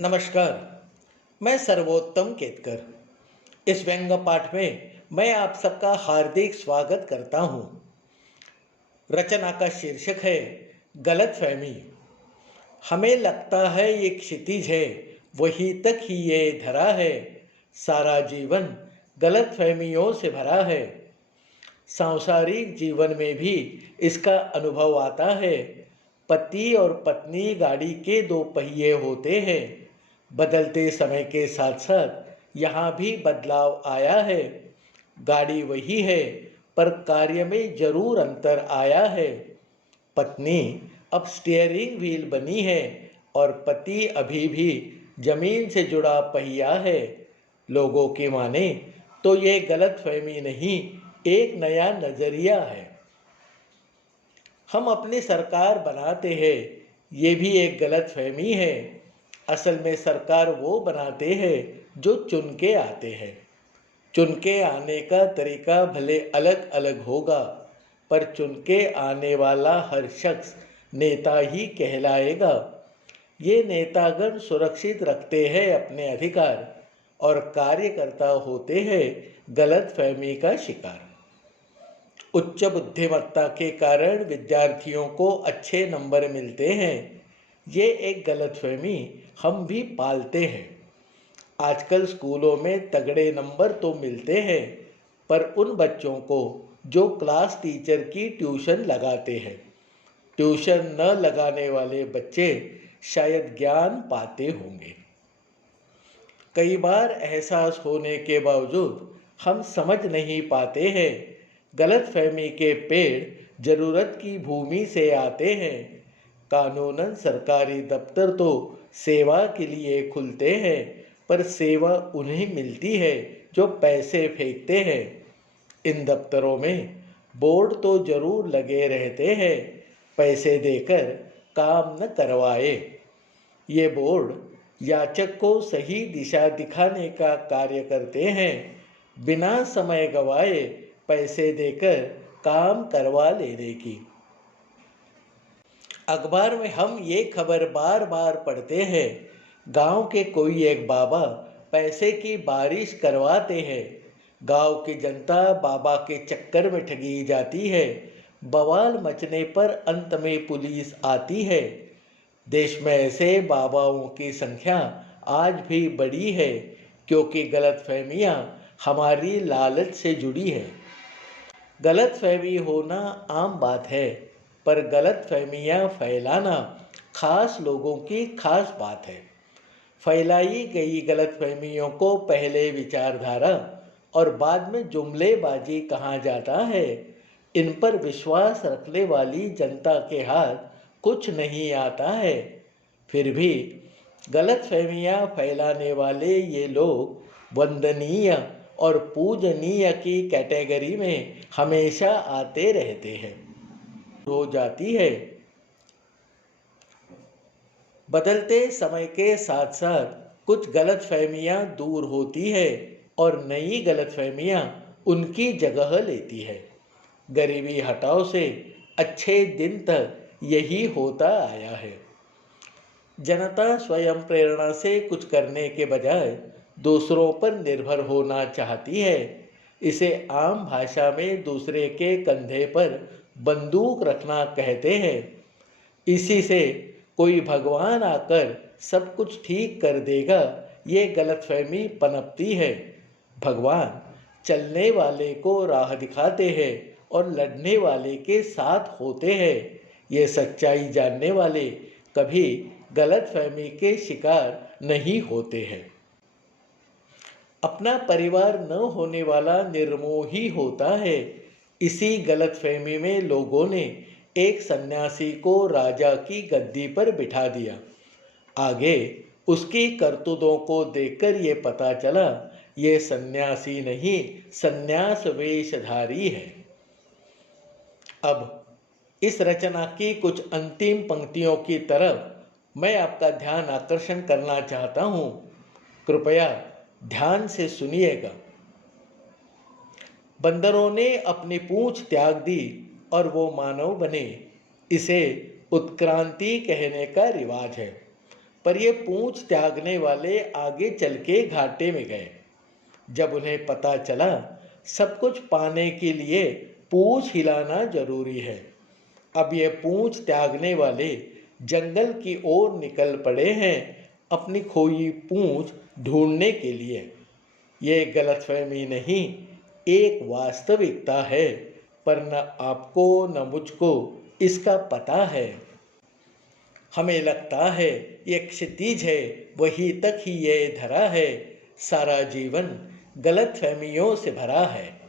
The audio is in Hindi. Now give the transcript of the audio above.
नमस्कार। मैं सर्वोत्तम केतकर। इस व्यंग्य पाठ में मैं आप सबका हार्दिक स्वागत करता हूँ। रचना का शीर्षक है गलतफहमी। हमें लगता है ये क्षितिज है, वहीं तक ही ये धरा है। सारा जीवन गलतफहमियों से भरा है। सांसारिक जीवन में भी इसका अनुभव आता है। पति और पत्नी गाड़ी के दो पहिए होते हैं। बदलते समय के साथ साथ यहाँ भी बदलाव आया है। गाड़ी वही है, पर कार्य में जरूर अंतर आया है। पत्नी अब स्टीयरिंग व्हील बनी है और पति अभी भी जमीन से जुड़ा पहिया है। लोगों की माने तो ये गलतफहमी नहीं, एक नया नजरिया है। हम अपनी सरकार बनाते हैं, ये भी एक गलतफहमी है। असल में सरकार वो बनाते हैं जो चुन के आते हैं। चुन के आने का तरीका भले अलग अलग होगा, पर चुन के आने वाला हर शख्स नेता ही कहलाएगा। ये नेतागण सुरक्षित रखते हैं अपने अधिकार और कार्यकर्ता होते हैं गलतफहमी का शिकार। उच्च बुद्धिमत्ता के कारण विद्यार्थियों को अच्छे नंबर मिलते हैं। ये एक गलतफहमी हम भी पालते हैं। आजकल स्कूलों में तगड़े नंबर तो मिलते हैं, पर उन बच्चों को जो क्लास टीचर की ट्यूशन लगाते हैं। ट्यूशन न लगाने वाले बच्चे शायद ज्ञान पाते होंगे। कई बार एहसास होने के बावजूद हम समझ नहीं पाते हैं। गलतफहमी के पेड़ जरूरत की भूमि से आते हैं। कानूनन सरकारी दफ्तर तो सेवा के लिए खुलते हैं, पर सेवा उन्हें मिलती है जो पैसे फेंकते हैं। इन दफ्तरों में बोर्ड तो जरूर लगे रहते हैं, पैसे देकर काम न करवाए। ये बोर्ड याचक को सही दिशा दिखाने का कार्य करते हैं, बिना समय गवाए पैसे देकर काम करवा लेने की। अखबार में हम ये खबर बार बार पढ़ते हैं, गांव के कोई एक बाबा पैसे की बारिश करवाते हैं। गांव की जनता बाबा के चक्कर में ठगी जाती है। बवाल मचने पर अंत में पुलिस आती है। देश में ऐसे बाबाओं की संख्या आज भी बड़ी है, क्योंकि गलतफहमियां हमारी लालच से जुड़ी है। गलतफहमी होना आम बात है, पर गलतफहमियां फैलाना खास लोगों की खास बात है। फैलाई गई गलतफहमियों को पहले विचारधारा और बाद में जुमलेबाजी कहा जाता है। इन पर विश्वास रखने वाली जनता के हाथ कुछ नहीं आता है। फिर भी गलतफहमियां फैलाने वाले ये लोग वंदनीय और पूजनीय की कैटेगरी में हमेशा आते रहते हैं। हो जाती है। बदलते समय के साथ साथ कुछ गलतफहमियां दूर होती है और नई गलतफहमियां उनकी जगह लेती है। गरीबी हटाओ से अच्छे दिन तक यही होता आया है। जनता स्वयं प्रेरणा से कुछ करने के बजाय दूसरों पर निर्भर होना चाहती है। इसे आम भाषा में दूसरे के कंधे पर बंदूक रखना कहते हैं। इसी से कोई भगवान आकर सब कुछ ठीक कर देगा, ये गलतफहमी पनपती है। भगवान चलने वाले को राह दिखाते हैं और लड़ने वाले के साथ होते हैं। ये सच्चाई जानने वाले कभी गलतफहमी के शिकार नहीं होते हैं। अपना परिवार न होने वाला निर्मोही होता है। इसी गलतफहमी में लोगों ने एक सन्यासी को राजा की गद्दी पर बिठा दिया। आगे उसकी करतूतों को देखकर ये पता चला, ये सन्यासी नहीं, सन्यास वेशधारी है। अब इस रचना की कुछ अंतिम पंक्तियों की तरफ मैं आपका ध्यान आकर्षण करना चाहता हूँ। कृपया ध्यान से सुनिएगा। बंदरों ने अपनी पूंछ त्याग दी और वो मानव बने। इसे उत्क्रांति कहने का रिवाज है। पर ये पूंछ त्यागने वाले आगे चल के घाटे में गए। जब उन्हें पता चला सब कुछ पाने के लिए पूंछ हिलाना जरूरी है, अब ये पूंछ त्यागने वाले जंगल की ओर निकल पड़े हैं अपनी खोई पूंछ ढूंढने के लिए। ये गलतफहमी नहीं, एक वास्तविकता है, पर न आपको न मुझको इसका पता है। हमें लगता है ये क्षितिज है, वहीं तक ही ये धरा है। सारा जीवन गलतफहमियों से भरा है।